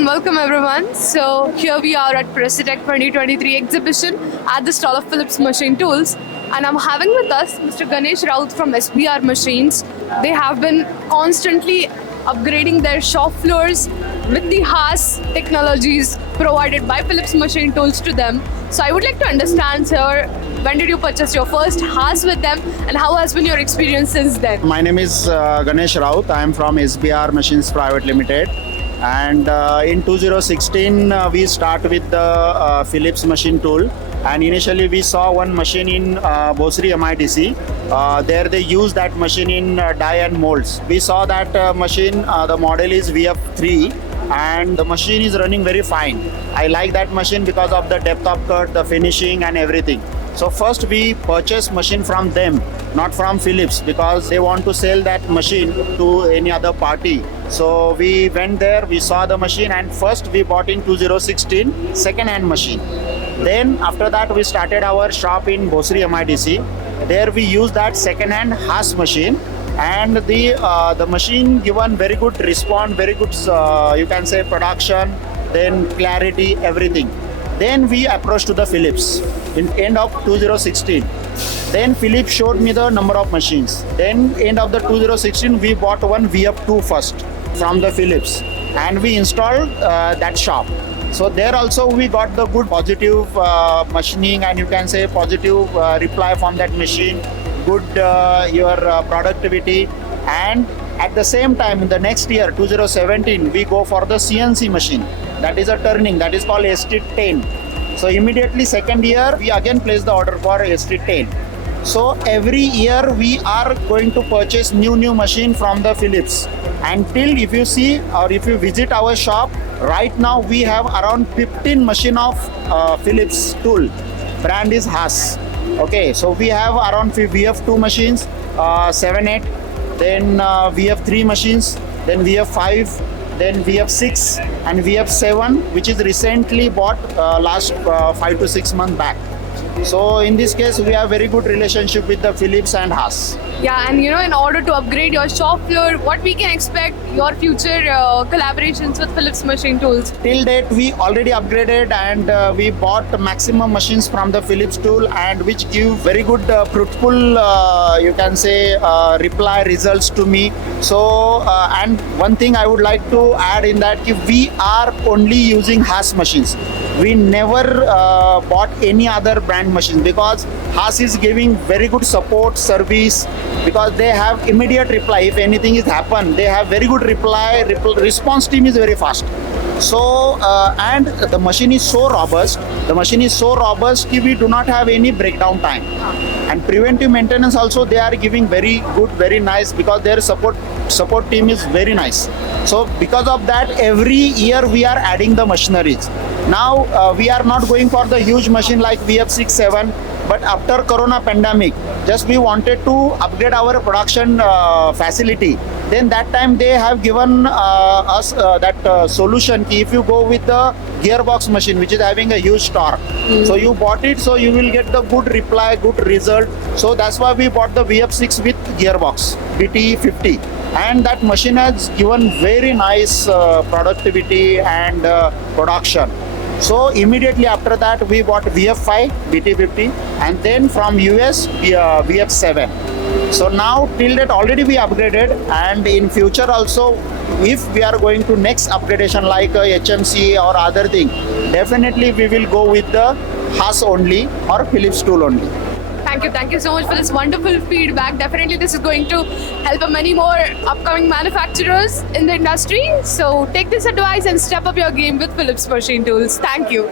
and welcome everyone. So here we are at Presidec 2023 exhibition at the stall of Phillips Machine Tools, and I'm having with us Mr. Ganesh Raut from SBR Machines. They have been constantly upgrading their shop floors with the Haas Technologies provided by Phillips Machine Tools to them. So I would like to understand, sir, when did you purchase your first Haas with them and how has been your experience since then? My name is Ganesh Raut. I am from SBR Machines Private Limited. And in 2016, we start with the Phillips machine tool. And initially, we saw one machine in Bosri MITC. There they use that machine in die and molds. We saw that machine, the model is VF3. And the machine is running very fine. I like that machine because of the depth of cut, the finishing and everything. So first we purchased machine from them, not from Phillips, because they want to sell that machine to any other party. So we went there, we saw the machine, and first we bought in 2016 second-hand machine. Then after that we started our shop in Bosri MITC. There we used that second-hand Haas machine, and the machine given very good response, very good you can say production, then clarity, everything. Then we approached to the Phillips in end of 2016. Then Phillips showed me the number of machines. Then end of the 2016 we bought one VF2 first from the Phillips, and we installed that shop. So there also we got the good positive machining, and you can say positive reply from that machine, good your productivity. And at the same time in the next year 2017 we go for the CNC machine, that is a turning, that is called ST10. So immediately second year we again place the order for ST10. So every year we are going to purchase new machine from the Phillips. Until if you see or if you visit our shop, right now we have around 15 machine of Phillips tool. Brand is Haas. Okay, so we have around VF2 machines, 7, 8, then VF3 machines, then VF5, then VF6 and VF7, which is recently bought last 5 to 6 months back. So in this case, we have very good relationship with the Phillips and Haas. Yeah, and in order to upgrade your shop floor, what we can expect your future collaborations with Phillips Machine Tools? Till date, we already upgraded and we bought maximum machines from the Phillips tool, and which give very good fruitful, you can say, reply results to me. So, and one thing I would like to add in that, we are only using Haas machines. We never bought any other brand machine, because Haas is giving very good support service, because they have immediate reply. If anything is happen, they have very good reply. Response team is very fast. So and the machine is so robust. The machine is so robust that we do not have any breakdown time. And preventive maintenance also they are giving very good, very nice, because their support team is very nice. So because of that, every year we are adding the machineries. Now we are not going for the huge machine like VF6, 7, but after Corona pandemic, just we wanted to upgrade our production facility. Then that time they have given us that solution. If you go with the gearbox machine, which is having a huge torque, so you bought it, so you will get the good reply, good result. So that's why we bought the VF6 with gearbox BT50, and that machine has given very nice productivity and production. So immediately after that we bought VF5 BT50, and then from US VF7. So now till that already we upgraded, and in future also if we are going to next upgradation like HMC or other thing, definitely we will go with the Haas only or Phillips tool only. Thank you so much for this wonderful feedback. Definitely this is going to help many more upcoming manufacturers in the industry. So take this advice and step up your game with Phillips Machine Tools. Thank you.